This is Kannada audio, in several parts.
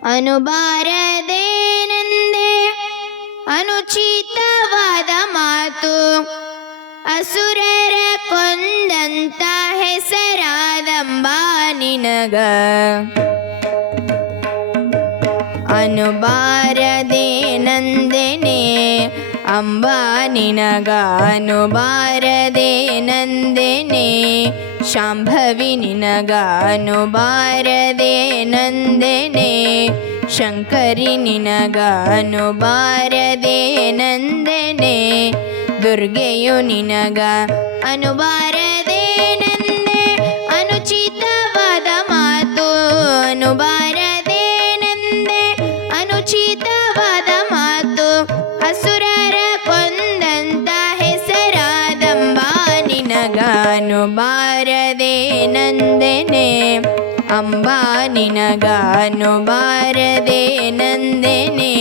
ಅನುಬಾರದೆ ನಂದೆ ಅನುಚಿತವಾದ ಮಾತು, ಅಸುರರ ಕೊಂದಂತ ಹೆಸರಾದಂಬ ನಿನಗ. ಅನುಬಾರದೆ ನಂದೆನೆ ಅಂಬ ನಿನಗ, ಅನುಬಾರದೆ ನಂದೆನೆ ಶಾಂಭವಿ ನಿನಗ, ಅನುಬಾರದೆ ನಂದೆನೆ ಶಂಕರಿ ನಿನಗ, ಅನುಬಾರದೆ ನಂದೆನೆ ದುರ್ಗೆಯು ನಿನಗ. ಅನುಬಾರದೆ ನಂದೆ ಅನುಚಿತವಾದ ಮಾತು, ಅನುಬಾರದೆ ನಂದೆ ಅನುಚಿತವಾದ ಮಾತು, ಅಸುರರ ಕೊಂದಂತ ಹೆಸರಾದಂಬ ನಿನಗ. ಅನುಬಾರದೆ ನಂದೆನೆ ಅಂಬ ನಿನಗ, ಅನುಬಾರದೆ ನಂದೆನೆ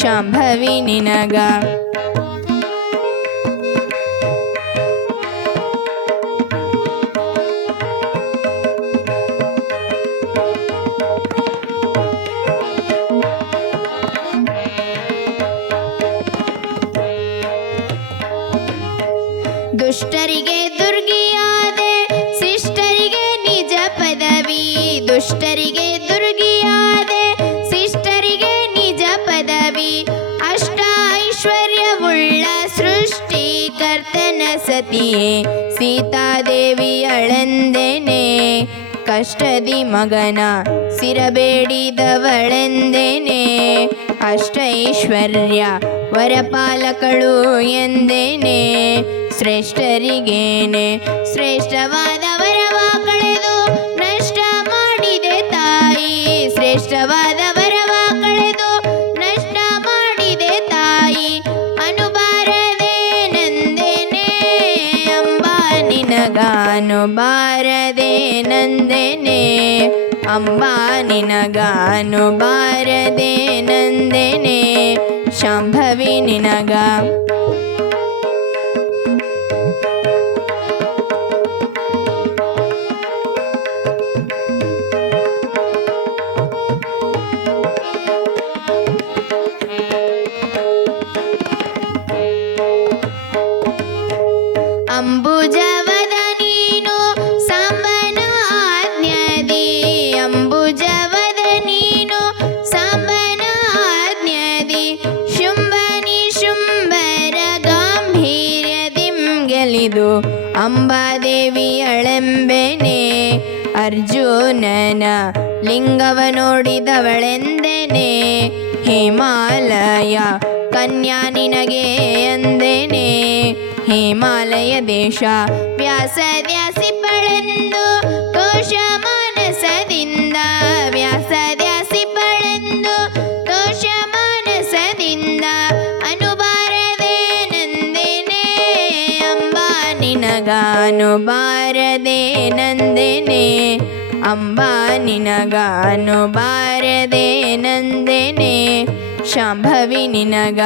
ಶಾಂಭವಿ ನಿನಗ. ದುಷ್ಟರಿಗೆ ದುರ್ಗಿಯಾದೆ ಶಿಷ್ಟರಿಗೆ ನಿಜ ಪದವಿ, ದುಷ್ಟರಿಗೆ ದುರ್ಗಿಯಾದೆ ಶಿಷ್ಟರಿಗೆ ನಿಜ ಪದವಿ, ಅಷ್ಟ ಐಶ್ವರ್ಯವುಳ್ಳ ಸೃಷ್ಟಿಕರ್ತನ ಸತಿಯೇ ಸೀತಾದೇವಿಯಳೆಂದೆನೆ, ಕಷ್ಟದಿ ಮಗನ ಸಿರಬೇಡಿದವಳೆಂದೆನೆ, ಅಷ್ಟೈಶ್ವರ್ಯ ವರಪಾಲಕಳು ಎಂದೇನೆ, ಶ್ರೇಷ್ಠರಿಗೇನೆ ಶ್ರೇಷ್ಠವಾದ ವರವ ಕಳೆದು ನಷ್ಟ ಮಾಡಿದೆ ತಾಯಿ, ಶ್ರೇಷ್ಠವಾದ ವರವ ಕಳೆದು ನಷ್ಟ ಮಾಡಿದೆ ತಾಯಿ. ಅನುಬಾರದೆ ನಂದೆನೆ ಅಂಬ ನಿನಗ, ಅನುಬಾರದೆ ನಂದೆನೆ ಅಂಬ ನಿನಗ, ಅನುಬಾರದೆ ನಂದೆನೆ ಶಾಂಭವಿ ನಿನಗ. ಅಂಬುಜವದ ನೀನು ಸಾಂಬನ ಆಜ್ಞದಿ, ಅಂಬುಜವದ ನೀನು ಸಾಂಬನ ಆಜ್ಞದಿ, ಶುಂಭನಿ ಶುಂಭರ ಗಾಂಭೀರ್ಯದಿಂ ಗೆಲಿದು ಅಂಬಾದೇವಿಯಳೆಂಬೆನೆ, ಅರ್ಜುನನ ಲಿಂಗವ ನೋಡಿದವಳೆಂದೆನೆ, ಹಿಮಾಲಯ ಕನ್ಯಾ ನಿನಗೆ ಎಂದೆನೆ, ಹಿಮಾಲಯ ದೇಶ ವ್ಯಾಸದ್ಯಾಸಿಪಳೆಂದು ದೋಷ ಮಾನಸದಿಂದ, ವ್ಯಾಸದ್ಯಾಸಿಪಳೆಂದು ದೋಷ ಮಾನಸದಿಂದ, ಅನುಬಾರದೆ ನಂದೆನೆ ಅಂಬ ನಿನಗ, ಅನುಬಾರದೆ ನಂದೆನೆ ಅಂಬ ನಿನಗ, ಅನುಬಾರದೆ ನಂದೆನೆ ಶಾಂಭವಿ ನಿನಗ.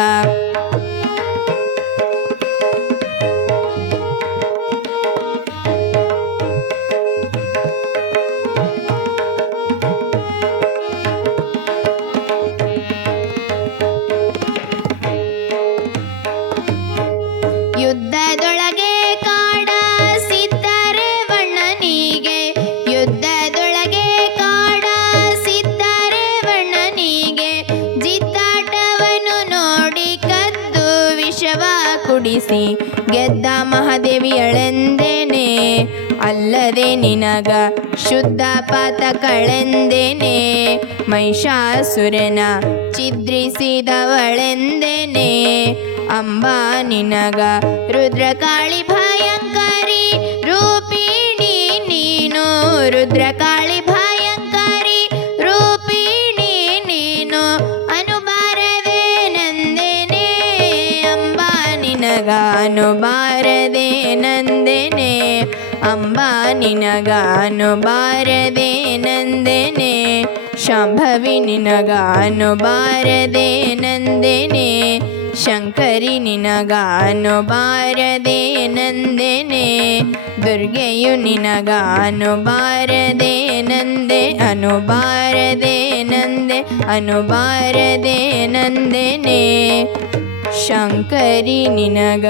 ಯುದ್ಧದೊಳಗೆ ಕಾಡ ಸಿದ್ಧರೆ ವಣ್ಣನಿಗೆ, ಯುದ್ಧದೊಳಗೆ ಕಾಡ ಸಿದ್ಧರೆ ವಣ್ಣನಿಗೆ, ಜಿದ್ದಾಟವನ್ನು ನೋಡಿ ಕದ್ದು ವಿಷವ ಕುಡಿಸಿ ಗೆದ್ದ ಮಹಾದೇವಿಯಳೆಂದೆನೆ, ಅಲ್ಲದೆ ನಿನಗ ಶುದ್ಧ ಪಾತಕಳೆಂದೆನೆ, ಮಹಿಷಾಸುರನ ಛಿದ್ರಿಸಿದವಳೆಂದೆನೆ, ಅಂಬ ನಿನಗ ರುದ್ರಕಾಳಿ ಭಯಂಕರಿ ರೂಪಿಣಿ ನೀನು, ರುದ್ರಕಾಳಿ ಭಯಂಕರಿ ರೂಪಿಣಿ ನೀನು, ಅನುಬಾರದೆ ನಂದೆನೆ ಅಂಬ ನಿನಗ, ಅನುಬಾರದೆ ನಂದೆನೆ ಅಂಬ ನಿನಗ, ಅನುಬಾರದೆ ನಂದೆನೆ ಶಾಂಭವಿ ನಿನಗ, ಅನುಬಾರದೆ ನಂದೆನೆ ಶಂಕರಿ ನಿನಗ, ಅನುಬಾರದೆ ನಂದೆನೆ ದುರ್ಗೆಯು ನಿನಗ, ಅನುಬಾರದೆ ನಂದೆ ಅನುಬಾರದೆ ನಂದೆ ಅನುಬಾರದೆ ನಂದೆನೆ ಶಂಕರಿ ನಿನಗ